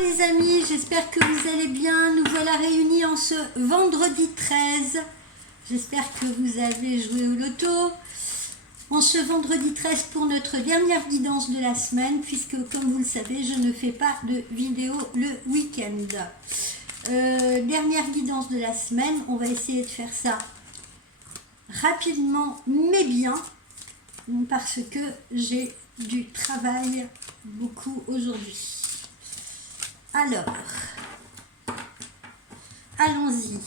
Les amis, j'espère que vous allez bien. Nous voilà réunis en ce vendredi 13. J'espère que vous avez joué au loto. En ce vendredi 13 pour notre dernière guidance de la semaine, puisque comme vous le savez, je ne fais pas de vidéo le week-end. Dernière guidance de la semaine, on va essayer de faire ça rapidement mais bien, parce que j'ai du travail beaucoup aujourd'hui. Alors, allons-y.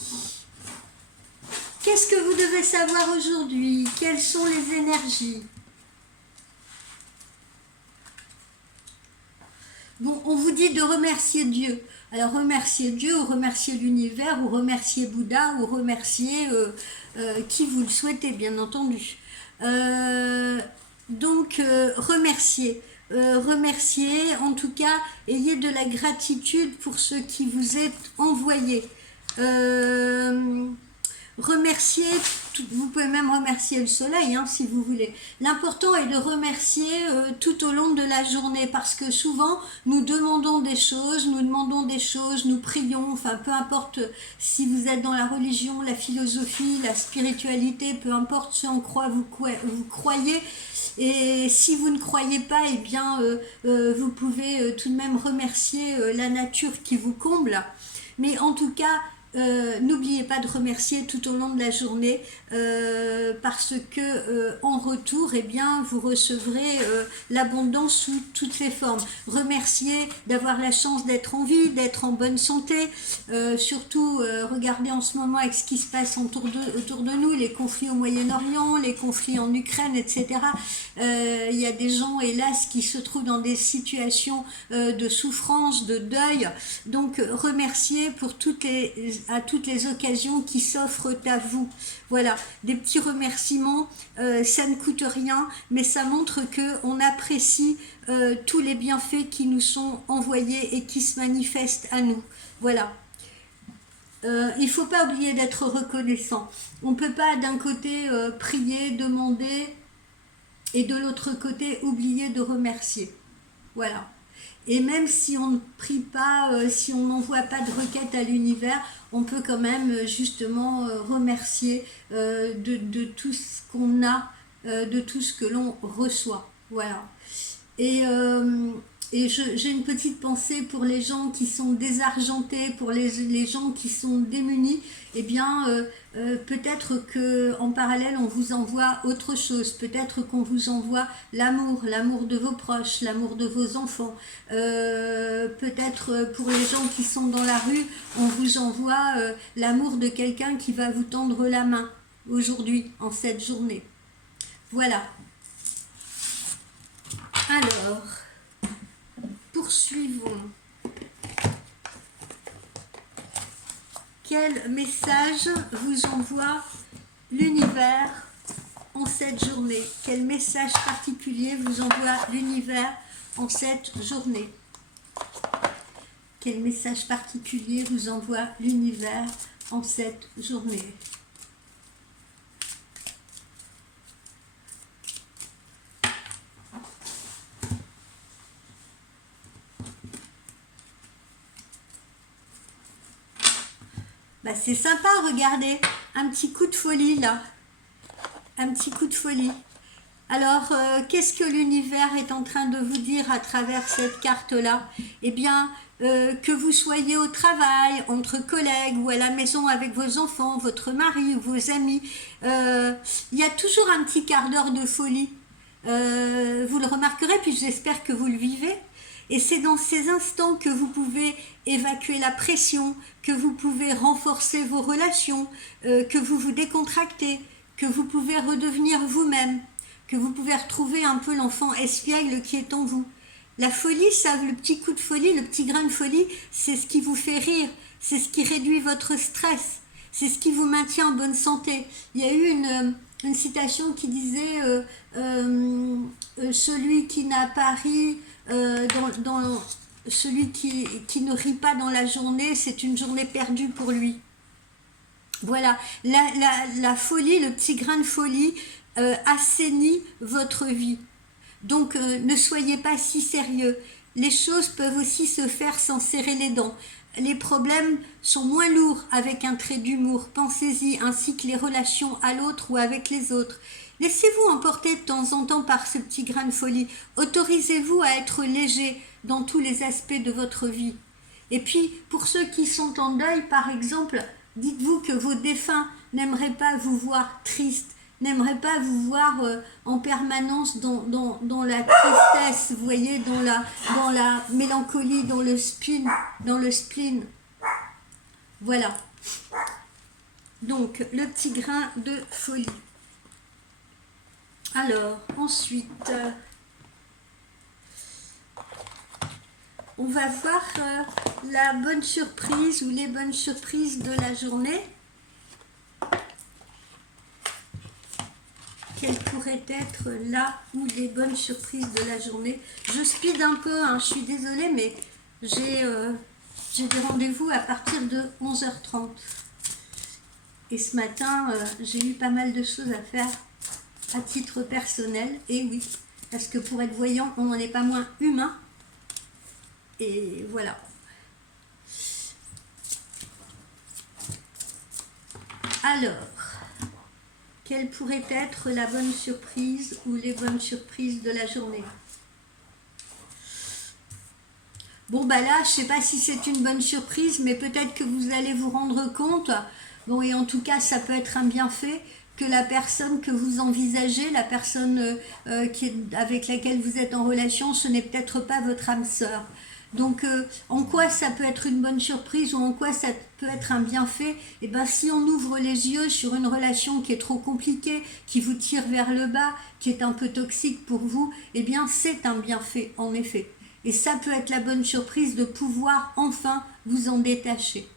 Qu'est-ce que vous devez savoir aujourd'hui? Quelles sont les énergies? Bon, on vous dit de remercier Dieu. Alors, remercier Dieu, ou remercier l'univers, ou remercier Bouddha, ou remercier qui vous le souhaitez, bien entendu. Remercier. Remercier, en tout cas, ayez de la gratitude pour ce qui vous est envoyé. Remercier, vous pouvez même remercier le soleil si vous voulez. L'important est de remercier tout au long de la journée, parce que souvent nous demandons des choses, nous prions, enfin peu importe si vous êtes dans la religion, la philosophie, la spiritualité, peu importe ce en quoi vous croyez. Et si vous ne croyez pas, eh bien vous pouvez tout de même remercier la nature qui vous comble. Mais en tout cas, n'oubliez pas de remercier tout au long de la journée, parce que en retour, eh bien, vous recevrez l'abondance sous toutes ses formes. Remerciez d'avoir la chance d'être en vie, d'être en bonne santé. Surtout, regardez en ce moment avec ce qui se passe autour de nous, les conflits au Moyen-Orient, les conflits en Ukraine, etc. Il y a des gens, hélas, qui se trouvent dans des situations de souffrance, de deuil. Donc, remerciez pour à toutes les occasions qui s'offrent à vous. Voilà, des petits remerciements, ça ne coûte rien, mais ça montre qu'on apprécie tous les bienfaits qui nous sont envoyés et qui se manifestent à nous. Voilà. Il ne faut pas oublier d'être reconnaissant. On ne peut pas d'un côté prier, demander, et de l'autre côté oublier de remercier. Voilà. Et même si on ne prie pas, si on n'envoie pas de requête à l'univers, on peut quand même justement remercier de tout ce qu'on a, de tout ce que l'on reçoit. Voilà. Et j'ai une petite pensée pour les gens qui sont désargentés, pour les gens qui sont démunis. Eh bien, peut-être qu'en parallèle, on vous envoie autre chose. Peut-être qu'on vous envoie l'amour de vos proches, l'amour de vos enfants. Peut-être pour les gens qui sont dans la rue, on vous envoie l'amour de quelqu'un qui va vous tendre la main aujourd'hui, en cette journée. Voilà. Alors, poursuivons. Quel message vous envoie l'univers en cette journée? Quel message particulier vous envoie l'univers en cette journée? Quel message particulier vous envoie l'univers en cette journée? Bah, c'est sympa, regardez, un petit coup de folie là, un petit coup de folie. Alors, qu'est-ce que l'univers est en train de vous dire à travers cette carte-là? Eh bien, que vous soyez au travail, entre collègues, ou à la maison avec vos enfants, votre mari ou vos amis, il y a toujours un petit quart d'heure de folie. Vous le remarquerez, puis j'espère que vous le vivez. Et c'est dans ces instants que vous pouvez évacuer la pression, que vous pouvez renforcer vos relations, que vous vous décontractez, que vous pouvez redevenir vous-même, que vous pouvez retrouver un peu l'enfant espiègle qui est en vous. La folie, ça, le petit coup de folie, le petit grain de folie, c'est ce qui vous fait rire, c'est ce qui réduit votre stress, c'est ce qui vous maintient en bonne santé. Il y a eu une citation qui disait celui qui n'a pas ri celui qui ne rit pas dans la journée, c'est une journée perdue pour lui. Voilà, la folie, le petit grain de folie assainit votre vie. Donc ne soyez pas si sérieux. les choses peuvent aussi se faire sans serrer les dents. Les problèmes sont moins lourds avec un trait d'humour, pensez-y, ainsi que les relations à l'autre ou avec les autres. Laissez-vous emporter de temps en temps par ce petit grain de folie. Autorisez-vous à être léger dans tous les aspects de votre vie. Et puis, pour ceux qui sont en deuil, par exemple, dites-vous que vos défunts n'aimeraient pas vous voir triste, n'aimeraient pas vous voir en permanence dans la tristesse, vous voyez, dans la mélancolie, dans le spleen, dans le spleen. Voilà. Donc, le petit grain de folie. Alors, ensuite, on va voir la bonne surprise ou les bonnes surprises de la journée. Quelles pourraient être là ou les bonnes surprises de la journée? Je speed un peu, hein, je suis désolée, mais j'ai des rendez-vous à partir de 11h30. Et ce matin, j'ai eu pas mal de choses à faire à titre personnel. Et oui, parce que pour être voyant, on n'en est pas moins humain. Et voilà. Alors, quelle pourrait être la bonne surprise ou les bonnes surprises de la journée? Bon, bah là, je ne sais pas si c'est une bonne surprise, mais peut-être que vous allez vous rendre compte, bon, et en tout cas, ça peut être un bienfait, que la personne que vous envisagez, la personne avec laquelle vous êtes en relation, ce n'est peut-être pas votre âme sœur. Donc, en quoi ça peut être une bonne surprise ou en quoi ça peut être un bienfait? Eh bien, si on ouvre les yeux sur une relation qui est trop compliquée, qui vous tire vers le bas, qui est un peu toxique pour vous, eh bien, c'est un bienfait, en effet. Et ça peut être la bonne surprise de pouvoir enfin vous en détacher.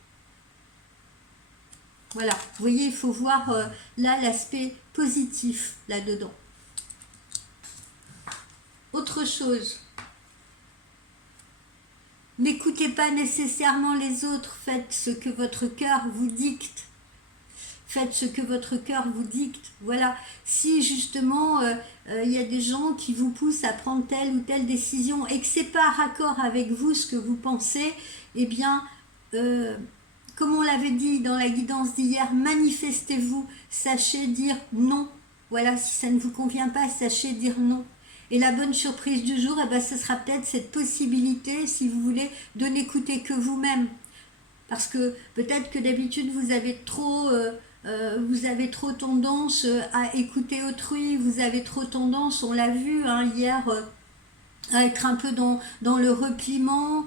Voilà, vous voyez, il faut voir là l'aspect positif là-dedans. Autre chose. N'écoutez pas nécessairement les autres, faites ce que votre cœur vous dicte. Faites ce que votre cœur vous dicte. Voilà, si justement il y a des gens qui vous poussent à prendre telle ou telle décision et que ce n'est pas raccord avec vous ce que vous pensez, eh bien, comme on l'avait dit dans la guidance d'hier, manifestez-vous, sachez dire non. Voilà, si ça ne vous convient pas, sachez dire non. Et la bonne surprise du jour, eh ben, ce sera peut-être cette possibilité, si vous voulez, de n'écouter que vous-même. Parce que peut-être que d'habitude, vous avez trop tendance à écouter autrui, vous avez trop tendance, on l'a vu hein, hier, à être un peu dans le repliement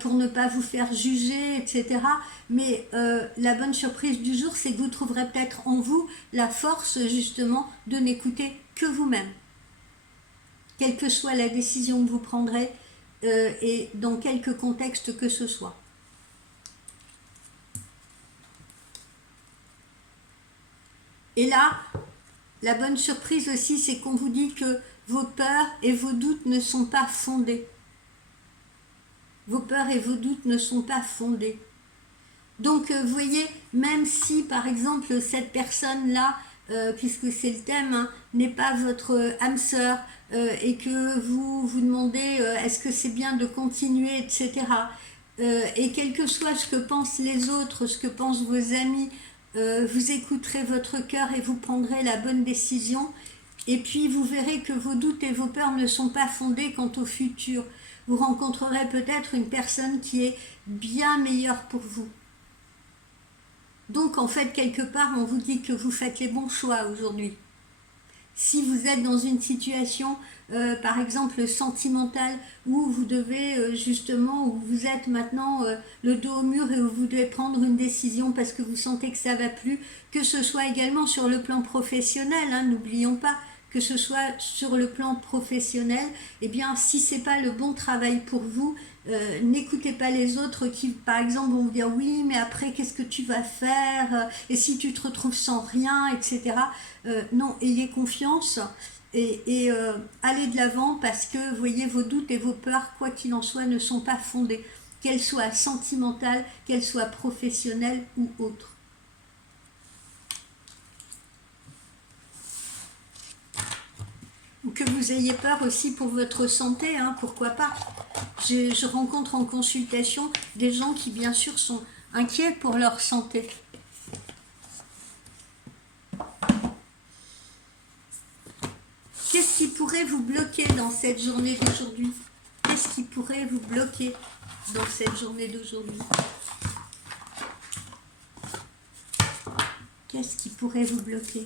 pour ne pas vous faire juger, etc. Mais la bonne surprise du jour, c'est que vous trouverez peut-être en vous la force justement de n'écouter que vous-même. Quelle que soit la décision que vous prendrez et dans quelque contexte que ce soit. Et là, la bonne surprise aussi, c'est qu'on vous dit que vos peurs et vos doutes ne sont pas fondés. Vos peurs et vos doutes ne sont pas fondés. Donc, vous voyez, même si, par exemple, cette personne-là, puisque c'est le thème, hein, n'est pas votre âme sœur, et que vous vous demandez est-ce que c'est bien de continuer, etc. Et quel que soit ce que pensent les autres, ce que pensent vos amis, vous écouterez votre cœur et vous prendrez la bonne décision. Et puis vous verrez que vos doutes et vos peurs ne sont pas fondés quant au futur. Vous rencontrerez peut-être une personne qui est bien meilleure pour vous. Donc en fait, quelque part, on vous dit que vous faites les bons choix aujourd'hui. Si vous êtes dans une situation, par exemple, sentimentale, où vous devez justement, où vous êtes maintenant le dos au mur et où vous devez prendre une décision parce que vous sentez que ça ne va plus, que ce soit également sur le plan professionnel, hein, n'oublions pas, que ce soit sur le plan professionnel, eh bien, si ce n'est pas le bon travail pour vous, n'écoutez pas les autres qui, par exemple, vont vous dire oui, mais après, qu'est-ce que tu vas faire? Et si tu te retrouves sans rien, etc. Non, ayez confiance et allez de l'avant parce que, vous voyez, vos doutes et vos peurs, quoi qu'il en soit, ne sont pas fondés, qu'elles soient sentimentales, qu'elles soient professionnelles ou autres. Ou que vous ayez peur aussi pour votre santé, hein, pourquoi pas. Je rencontre en consultation des gens qui bien sûr sont inquiets pour leur santé. Qu'est-ce qui pourrait vous bloquer dans cette journée d'aujourd'hui? Qu'est-ce qui pourrait vous bloquer dans cette journée d'aujourd'hui? Qu'est-ce qui pourrait vous bloquer?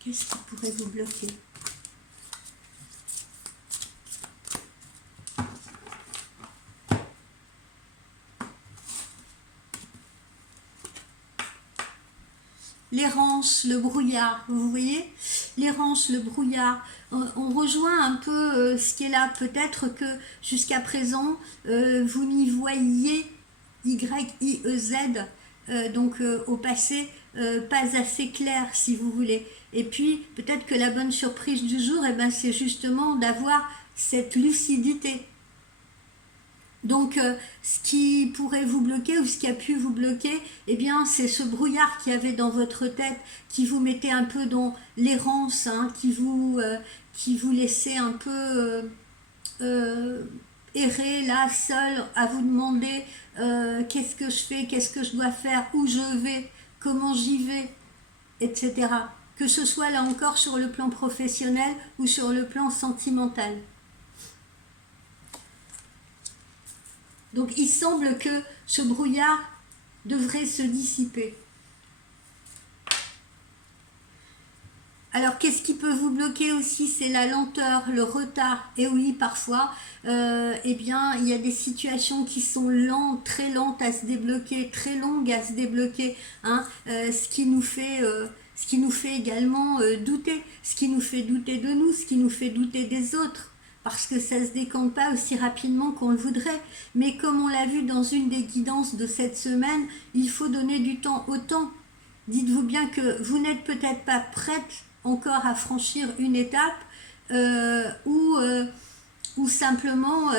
Qu'est-ce qui pourrait vous bloquer? L'errance, le brouillard, vous voyez? L'errance, le brouillard. On rejoint un peu ce qui est là. Peut-être que jusqu'à présent, vous n'y voyez Y-I-E-Z, donc au passé, pas assez clair, si vous voulez. Et puis, peut-être que la bonne surprise du jour, eh ben, c'est justement d'avoir cette lucidité. Donc, ce qui pourrait vous bloquer ou ce qui a pu vous bloquer, eh bien, c'est ce brouillard qu'il y avait dans votre tête, qui vous mettait un peu dans l'errance, hein, qui vous laissait un peu errer là, seul, à vous demander qu'est-ce que je fais, qu'est-ce que je dois faire, où je vais, comment j'y vais, etc. Que ce soit là encore sur le plan professionnel ou sur le plan sentimental. Donc il semble que ce brouillard devrait se dissiper. Alors qu'est-ce qui peut vous bloquer aussi? C'est la lenteur, le retard. Et oui, parfois, eh bien, il y a des situations qui sont lentes, très lentes à se débloquer, très longues à se débloquer, hein, ce qui nous fait également douter, ce qui nous fait douter de nous, ce qui nous fait douter des autres. Parce que ça ne se décante pas aussi rapidement qu'on le voudrait. Mais comme on l'a vu dans une des guidances de cette semaine, il faut donner du temps au temps. Dites-vous bien que vous n'êtes peut-être pas prête encore à franchir une étape ou simplement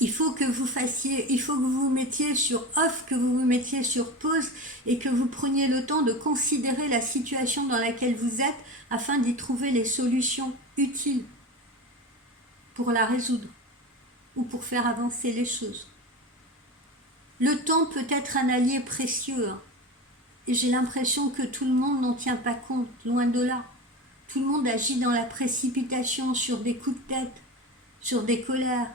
il faut que vous vous mettiez sur off, que vous vous mettiez sur pause et que vous preniez le temps de considérer la situation dans laquelle vous êtes afin d'y trouver les solutions utiles pour la résoudre ou pour faire avancer les choses. Le temps peut être un allié précieux, hein, et j'ai l'impression que tout le monde n'en tient pas compte, loin de là. Tout le monde agit dans la précipitation, sur des coups de tête, sur des colères,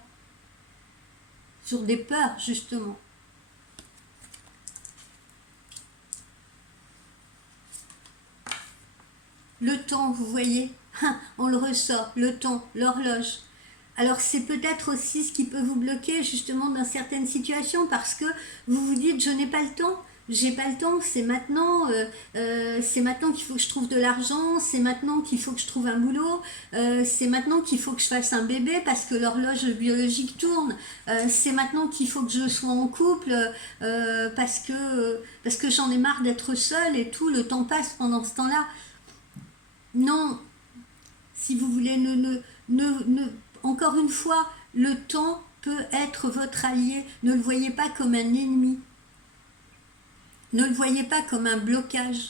sur des peurs, justement. Le temps, vous voyez, on le ressort, le temps, l'horloge. Alors c'est peut-être aussi ce qui peut vous bloquer justement dans certaines situations parce que vous vous dites je n'ai pas le temps, j'ai pas le temps, c'est maintenant qu'il faut que je trouve de l'argent, c'est maintenant qu'il faut que je trouve un boulot, c'est maintenant qu'il faut que je fasse un bébé parce que l'horloge biologique tourne, c'est maintenant qu'il faut que je sois en couple parce que j'en ai marre d'être seule et tout, le temps passe pendant ce temps-là. Non, si vous voulez, encore une fois, le temps peut être votre allié. Ne le voyez pas comme un ennemi. Ne le voyez pas comme un blocage.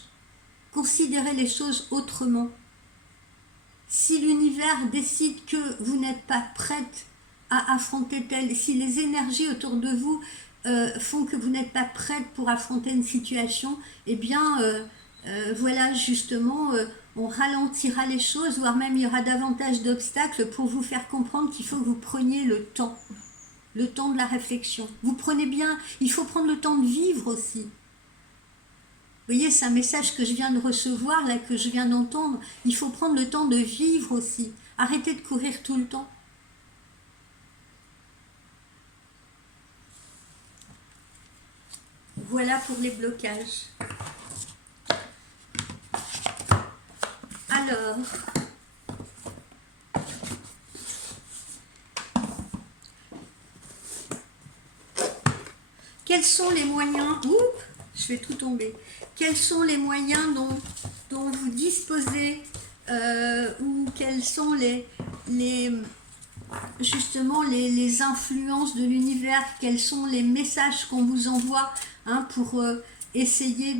Considérez les choses autrement. Si l'univers décide que vous n'êtes pas prête à affronter si les énergies autour de vous font que vous n'êtes pas prête pour affronter une situation, eh bien, voilà, justement, on ralentira les choses, voire même il y aura davantage d'obstacles pour vous faire comprendre qu'il faut que vous preniez le temps de la réflexion. Vous prenez bien, il faut prendre le temps de vivre aussi. Vous voyez, c'est un message que je viens de recevoir, là, que je viens d'entendre. Il faut prendre le temps de vivre aussi. Arrêtez de courir tout le temps. Voilà pour les blocages. Alors, quels sont les moyens, je vais tout tomber, quels sont les moyens dont vous disposez ou quelles sont justement les influences de l'univers, quels sont les messages qu'on vous envoie, hein, pour essayer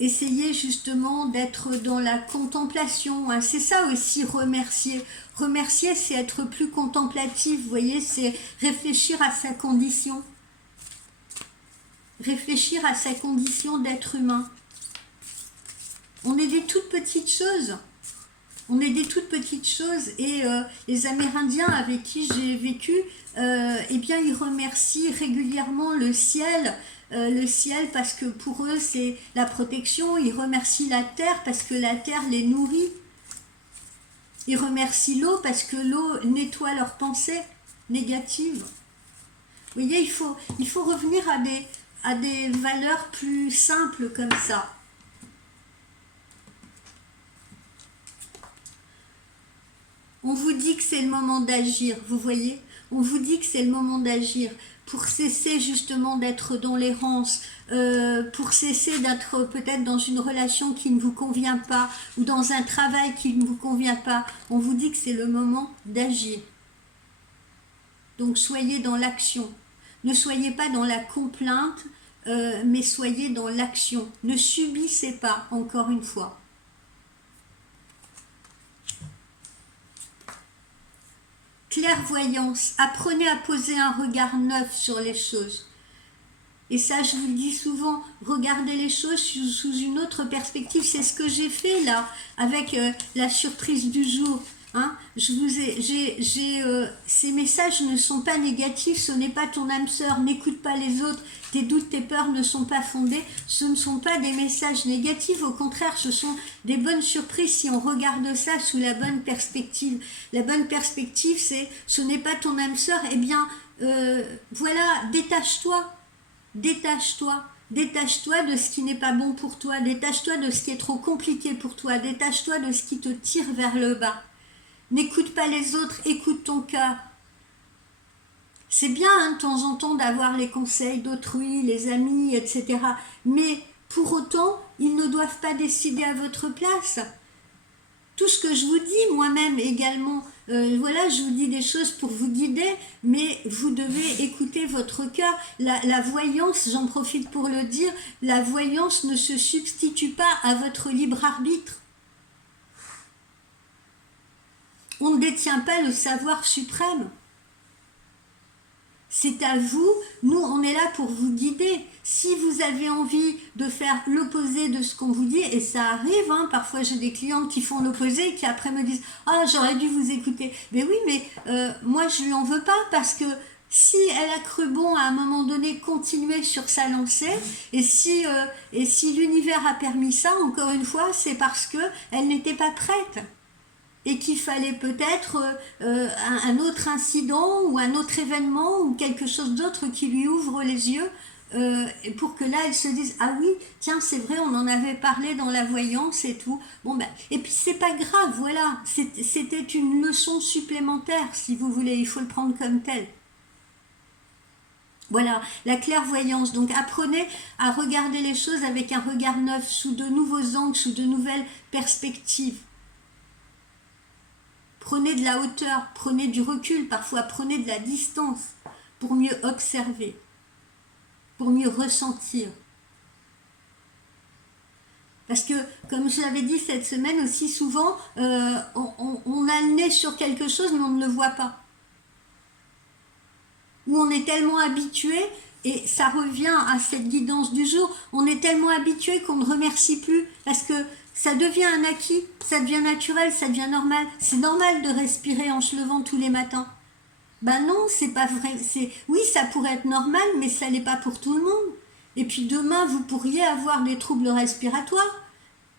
essayez justement d'être dans la contemplation, hein. C'est ça aussi remercier. Remercier, c'est être plus contemplatif, vous voyez, c'est réfléchir à sa condition. Réfléchir à sa condition d'être humain. On est des toutes petites choses. On est des toutes petites choses et les Amérindiens avec qui j'ai vécu, eh bien ils remercient régulièrement le ciel parce que pour eux c'est la protection. Ils remercient la terre parce que la terre les nourrit. Ils remercient l'eau parce que l'eau nettoie leurs pensées négatives. Vous voyez, il faut revenir à des valeurs plus simples comme ça. On vous dit que c'est le moment d'agir, vous voyez? On vous dit que c'est le moment d'agir pour cesser justement d'être dans l'errance, pour cesser d'être peut-être dans une relation qui ne vous convient pas ou dans un travail qui ne vous convient pas. On vous dit que c'est le moment d'agir. Donc soyez dans l'action. Ne soyez pas dans la complainte, mais soyez dans l'action. Ne subissez pas, encore une fois. Clairvoyance, apprenez à poser un regard neuf sur les choses. Et ça, je vous le dis souvent, regardez les choses sous une autre perspective. C'est ce que j'ai fait là, avec la surprise du jour. Hein. Ces messages ne sont pas négatifs, ce n'est pas ton âme sœur, n'écoute pas les autres, tes doutes, tes peurs ne sont pas fondés, ce ne sont pas des messages négatifs, au contraire, ce sont des bonnes surprises si on regarde ça sous la bonne perspective. La bonne perspective, c'est, ce n'est pas ton âme sœur, eh bien, voilà, détache-toi, détache-toi. Détache-toi de ce qui n'est pas bon pour toi, détache-toi de ce qui est trop compliqué pour toi, détache-toi de ce qui te tire vers le bas. N'écoute pas les autres, écoute ton cœur. C'est bien hein, de temps en temps d'avoir les conseils d'autrui, les amis, etc. Mais pour autant, ils ne doivent pas décider à votre place. Tout ce que je vous dis, moi-même également, voilà, je vous dis des choses pour vous guider, mais vous devez écouter votre cœur. La voyance, j'en profite pour le dire, la voyance ne se substitue pas à votre libre arbitre. On ne détient pas le savoir suprême. C'est à vous, nous on est là pour vous guider. Si vous avez envie de faire l'opposé de ce qu'on vous dit, et ça arrive, hein, parfois j'ai des clientes qui font l'opposé et qui après me disent « Ah, j'aurais dû vous écouter ». Mais oui, mais moi je lui en veux pas parce que si elle a cru bon à un moment donné continuer sur sa lancée, et si l'univers a permis ça, encore une fois, c'est parce qu'elle n'était pas prête. Et qu'il fallait peut-être un autre incident ou un autre événement ou quelque chose d'autre qui lui ouvre les yeux pour que là elle se dise ah oui tiens c'est vrai on en avait parlé dans la voyance et tout bon ben et puis c'est pas grave voilà c'était une leçon supplémentaire si vous voulez il faut le prendre comme tel. Voilà, la clairvoyance. Donc apprenez à regarder les choses avec un regard neuf, sous de nouveaux angles, sous de nouvelles perspectives. Prenez de la hauteur, prenez du recul, parfois prenez de la distance pour mieux observer, pour mieux ressentir. Parce que, comme je l'avais dit cette semaine aussi, souvent, on a le nez sur quelque chose, mais on ne le voit pas. Ou on est tellement habitué, et ça revient à cette guidance du jour, on est tellement habitué qu'on ne remercie plus, parce que ça devient un acquis, ça devient naturel, ça devient normal. C'est normal de respirer en se levant tous les matins. Ben non, c'est pas vrai. Oui, ça pourrait être normal, mais ça n'est pas pour tout le monde. Et puis demain, vous pourriez avoir des troubles respiratoires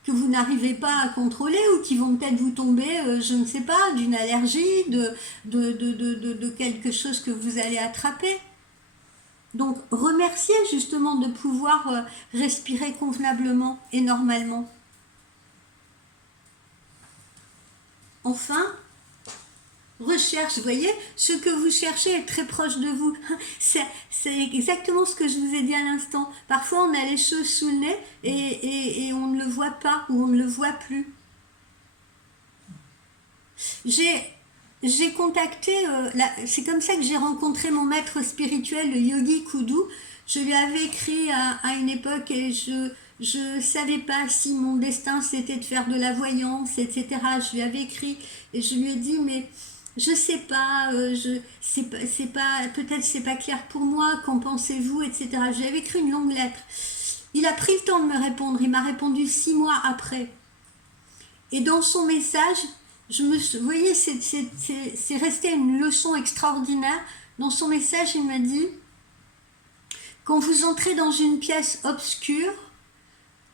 que vous n'arrivez pas à contrôler ou qui vont peut-être vous tomber, je ne sais pas, d'une allergie, de quelque chose que vous allez attraper. Donc, remerciez justement de pouvoir respirer convenablement et normalement. Enfin, recherche, vous voyez, ce que vous cherchez est très proche de vous. C'est exactement ce que je vous ai dit à l'instant. Parfois, on a les choses sous le nez et on ne le voit pas ou on ne le voit plus. J'ai contacté, c'est comme ça que j'ai rencontré mon maître spirituel, le yogi Kudu. Je lui avais écrit à une époque et je savais pas si mon destin c'était de faire de la voyance, etc. Je lui avais écrit et je lui ai dit, mais je sais pas, c'est pas, peut-être c'est pas clair pour moi, qu'en pensez-vous, etc. Je lui avais écrit une longue lettre. Il a pris le temps de me répondre, il m'a répondu 6 mois après. Et dans son message, vous voyez, c'est resté une leçon extraordinaire. Dans son message, il m'a dit, quand vous entrez dans une pièce obscure,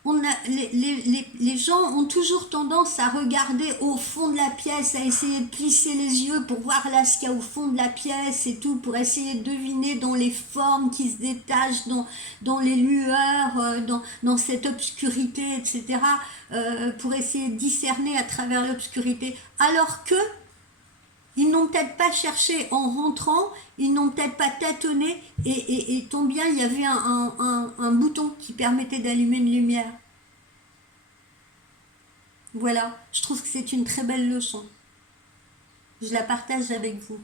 les gens ont toujours tendance à regarder au fond de la pièce, à essayer de plisser les yeux pour voir là ce qu'il y a au fond de la pièce et tout, pour essayer de deviner dans les formes qui se détachent, dans les lueurs, dans cette obscurité, etc., pour essayer de discerner à travers l'obscurité. Alors que ils n'ont peut-être pas cherché en rentrant, ils n'ont peut-être pas tâtonné, et tombe bien, il y avait un bouton qui permettait d'allumer une lumière. Voilà, je trouve que c'est une très belle leçon. Je la partage avec vous.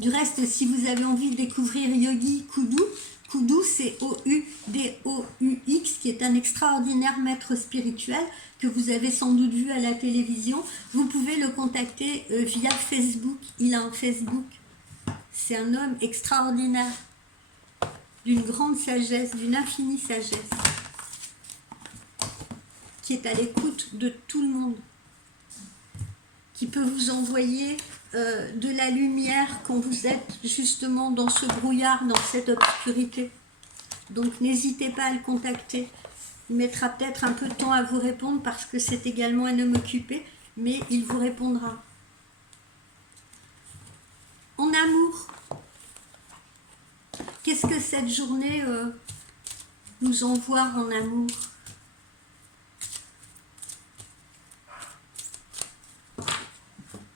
Du reste, si vous avez envie de découvrir Yogi Kudu, Kudu c'est O-U-D-O-U-X, qui est un extraordinaire maître spirituel que vous avez sans doute vu à la télévision. Vous pouvez le contacter via Facebook. Il a un Facebook. C'est un homme extraordinaire, d'une grande sagesse, d'une infinie sagesse, qui est à l'écoute de tout le monde, qui peut vous envoyer de la lumière quand vous êtes justement dans ce brouillard, dans cette obscurité. Donc n'hésitez pas à le contacter. Il mettra peut-être un peu de temps à vous répondre parce que c'est également un homme occupé, mais il vous répondra. En amour, qu'est-ce que cette journée nous envoie en amour?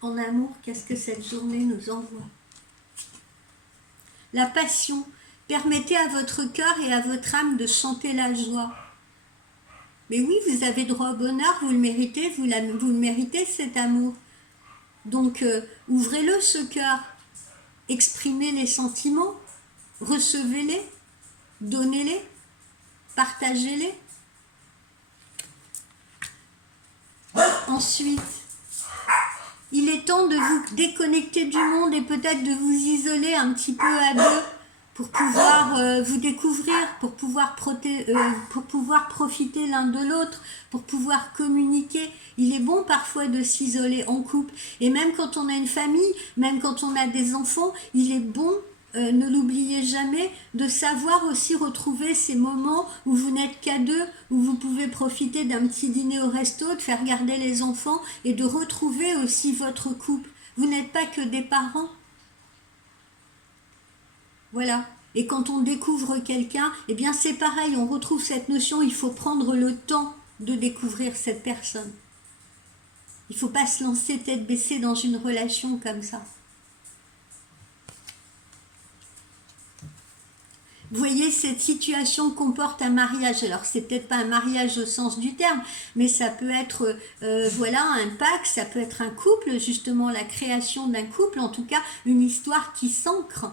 En amour, qu'est-ce que cette journée nous envoie? La passion. Permettez à votre cœur et à votre âme de chanter la joie. Mais oui, vous avez droit au bonheur, vous le méritez, vous le méritez cet amour. Donc, ouvrez-le ce cœur. Exprimez les sentiments, recevez-les, donnez-les, partagez-les. Ensuite, il est temps de vous déconnecter du monde et peut-être de vous isoler un petit peu à deux pour pouvoir vous découvrir, pour pouvoir profiter l'un de l'autre, pour pouvoir communiquer. Il est bon parfois de s'isoler en couple. Et même quand on a une famille, même quand on a des enfants, il est bon, ne l'oubliez jamais, de savoir aussi retrouver ces moments où vous n'êtes qu'à deux, où vous pouvez profiter d'un petit dîner au resto, de faire garder les enfants et de retrouver aussi votre couple. Vous n'êtes pas que des parents. Voilà. Et quand on découvre quelqu'un, eh bien c'est pareil, on retrouve cette notion, il faut prendre le temps de découvrir cette personne. Il ne faut pas se lancer tête baissée dans une relation comme ça. Vous voyez, cette situation comporte un mariage. Alors, c'est peut-être pas un mariage au sens du terme, mais ça peut être, voilà, un pacte, ça peut être un couple, justement, la création d'un couple, en tout cas, une histoire qui s'ancre.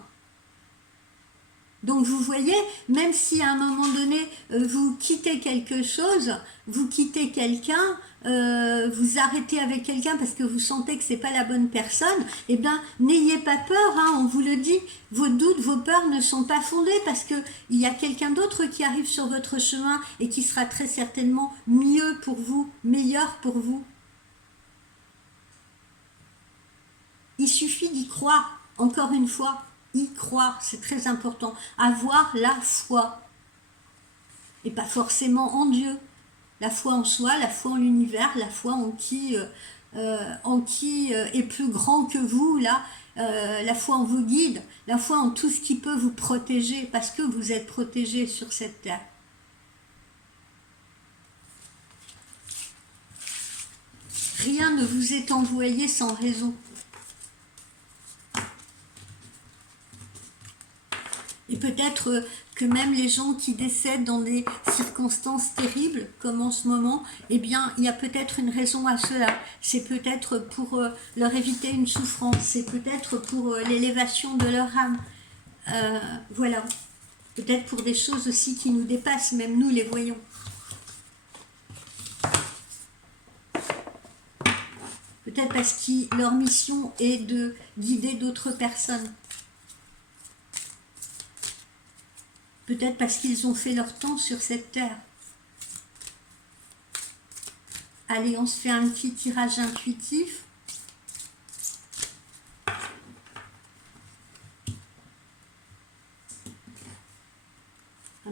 Donc, vous voyez, même si à un moment donné, vous quittez quelque chose, vous quittez quelqu'un, vous arrêtez avec quelqu'un parce que vous sentez que c'est pas la bonne personne, eh bien, n'ayez pas peur, hein, on vous le dit, vos doutes, vos peurs ne sont pas fondés parce qu'il y a quelqu'un d'autre qui arrive sur votre chemin et qui sera très certainement mieux pour vous, meilleur pour vous. Il suffit d'y croire, encore une fois, y croire, c'est très important, avoir la foi, et pas forcément en Dieu. La foi en soi, la foi en l'univers, la foi en qui est plus grand que vous, là, la foi en vos guides, la foi en tout ce qui peut vous protéger, parce que vous êtes protégé sur cette terre. Rien ne vous est envoyé sans raison. Et peut-être que même les gens qui décèdent dans des circonstances terribles, comme en ce moment, eh bien, il y a peut-être une raison à cela. C'est peut-être pour leur éviter une souffrance, c'est peut-être pour l'élévation de leur âme. Voilà. Peut-être pour des choses aussi qui nous dépassent, même nous les voyons. Peut-être parce que leur mission est de guider d'autres personnes. Peut-être parce qu'ils ont fait leur temps sur cette terre. Allez, on se fait un petit tirage intuitif.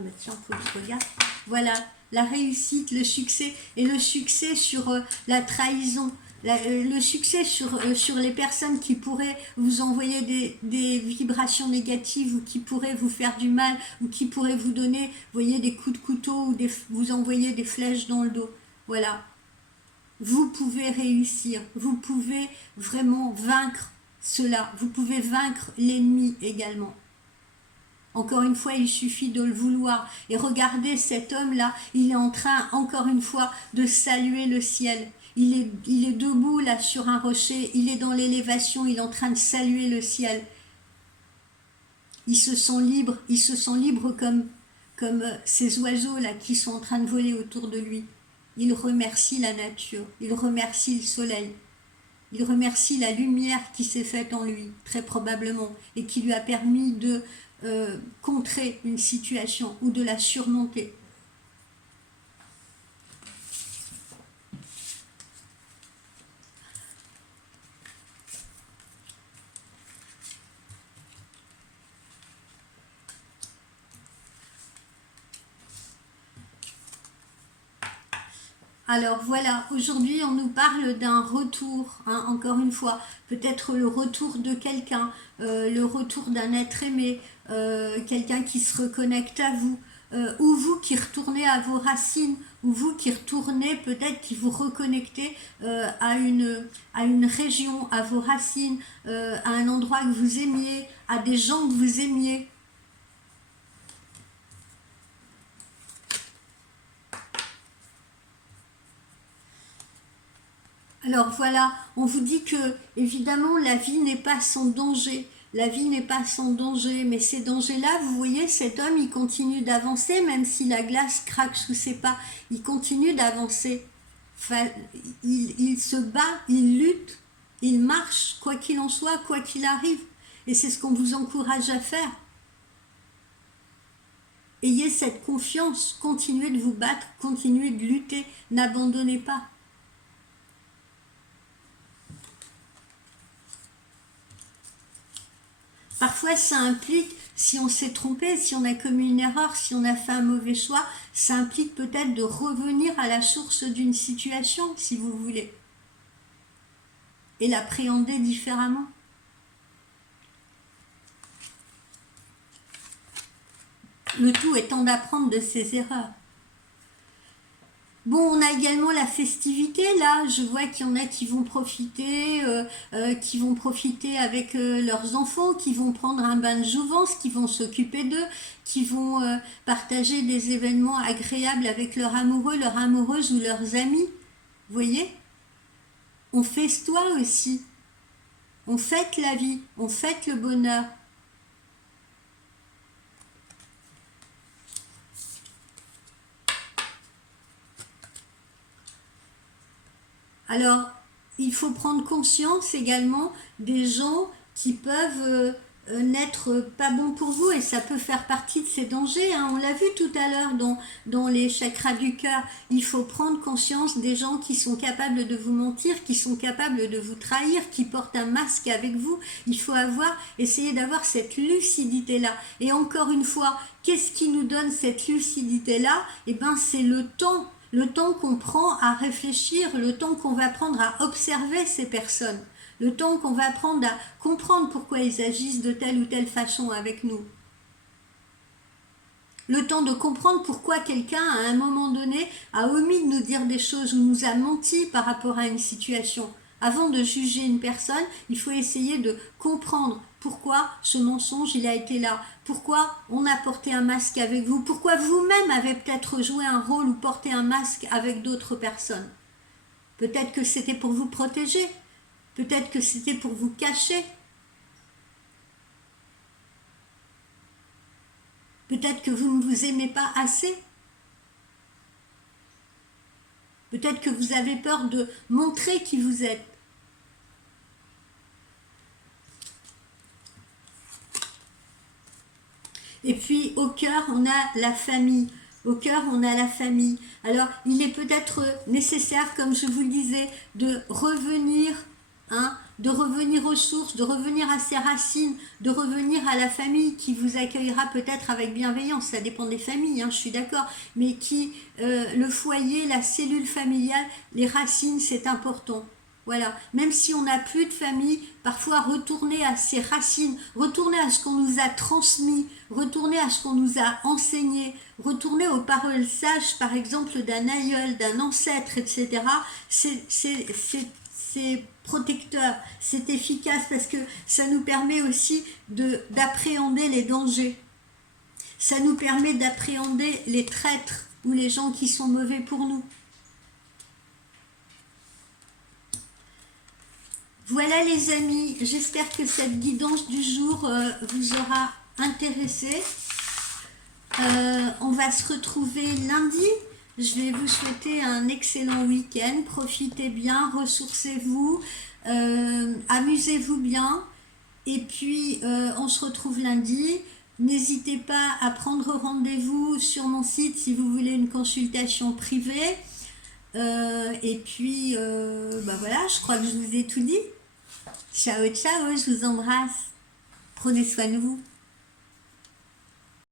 Ah bah tiens, faut que je regarde. Voilà, la réussite, le succès, et le succès sur la trahison, le succès sur les personnes qui pourraient vous envoyer des vibrations négatives ou qui pourraient vous faire du mal ou qui pourraient vous donner, vous voyez, des coups de couteau ou vous envoyer des flèches dans le dos. Voilà. Vous pouvez réussir, vous pouvez vraiment vaincre cela, vous pouvez vaincre l'ennemi également. Encore une fois, il suffit de le vouloir. Et regardez cet homme-là, il est en train, encore une fois, de saluer le ciel. Il est debout là sur un rocher, il est dans l'élévation, il est en train de saluer le ciel. Il se sent libre comme ces oiseaux-là qui sont en train de voler autour de lui. Il remercie la nature, il remercie le soleil, il remercie la lumière qui s'est faite en lui, très probablement, et qui lui a permis de contrer une situation ou de la surmonter. Alors voilà, aujourd'hui on nous parle d'un retour, hein, encore une fois, peut-être le retour de quelqu'un, le retour d'un être aimé, quelqu'un qui se reconnecte à vous, ou vous qui retournez à vos racines, ou vous qui retournez peut-être qui vous reconnectez à une région, à vos racines, à un endroit que vous aimiez, à des gens que vous aimiez. Alors voilà, on vous dit que évidemment la vie n'est pas sans danger, la vie n'est pas sans danger, mais ces dangers-là, vous voyez, cet homme il continue d'avancer, même si la glace craque sous ses pas, il continue d'avancer, enfin, il se bat, il lutte, il marche, quoi qu'il en soit, quoi qu'il arrive, et c'est ce qu'on vous encourage à faire. Ayez cette confiance, continuez de vous battre, continuez de lutter, n'abandonnez pas. Parfois, ça implique, si on s'est trompé, si on a commis une erreur, si on a fait un mauvais choix, ça implique peut-être de revenir à la source d'une situation, si vous voulez, et l'appréhender différemment. Le tout étant d'apprendre de ses erreurs. Bon, on a également la festivité, là, je vois qu'il y en a qui vont profiter avec leurs enfants, qui vont prendre un bain de jouvence, qui vont s'occuper d'eux, qui vont partager des événements agréables avec leur amoureux, leur amoureuse ou leurs amis. Vous voyez? On festoie aussi, on fête la vie, on fête le bonheur. Alors, il faut prendre conscience également des gens qui peuvent n'être pas bons pour vous et ça peut faire partie de ces dangers, hein. On l'a vu tout à l'heure dans les chakras du cœur. Il faut prendre conscience des gens qui sont capables de vous mentir, qui sont capables de vous trahir, qui portent un masque avec vous. Il faut essayer d'avoir cette lucidité-là. Et encore une fois, qu'est-ce qui nous donne cette lucidité-là? Eh bien, c'est le temps qu'on prend à réfléchir, le temps qu'on va prendre à observer ces personnes, le temps qu'on va prendre à comprendre pourquoi ils agissent de telle ou telle façon avec nous. Le temps de comprendre pourquoi quelqu'un, à un moment donné, a omis de nous dire des choses ou nous a menti par rapport à une situation. Avant de juger une personne, il faut essayer de comprendre pourquoi ce mensonge il a été là, pourquoi on a porté un masque avec vous, pourquoi vous-même avez peut-être joué un rôle ou porté un masque avec d'autres personnes. Peut-être que c'était pour vous protéger, peut-être que c'était pour vous cacher. Peut-être que vous ne vous aimez pas assez. Peut-être que vous avez peur de montrer qui vous êtes. Et puis au cœur, on a la famille. Au cœur, on a la famille. Alors, il est peut-être nécessaire, comme je vous le disais, de revenir, de revenir aux sources, de revenir à ses racines, de revenir à la famille qui vous accueillera peut-être avec bienveillance. Ça dépend des familles, je suis d'accord. Mais le foyer, la cellule familiale, les racines, c'est important. Voilà, même si on n'a plus de famille, parfois retourner à ses racines, retourner à ce qu'on nous a transmis, retourner à ce qu'on nous a enseigné, retourner aux paroles sages, par exemple, d'un aïeul, d'un ancêtre, etc. C'est protecteur, c'est efficace parce que ça nous permet aussi d'appréhender les dangers. Ça nous permet d'appréhender les traîtres ou les gens qui sont mauvais pour nous. Voilà les amis, j'espère que cette guidance du jour vous aura intéressé. On va se retrouver lundi. Je vais vous souhaiter un excellent week-end. Profitez bien, ressourcez-vous, amusez-vous bien. Et puis, on se retrouve lundi. N'hésitez pas à prendre rendez-vous sur mon site si vous voulez une consultation privée. Et puis, voilà, je crois que je vous ai tout dit. Ciao, ciao, je vous embrasse. Prenez soin de vous.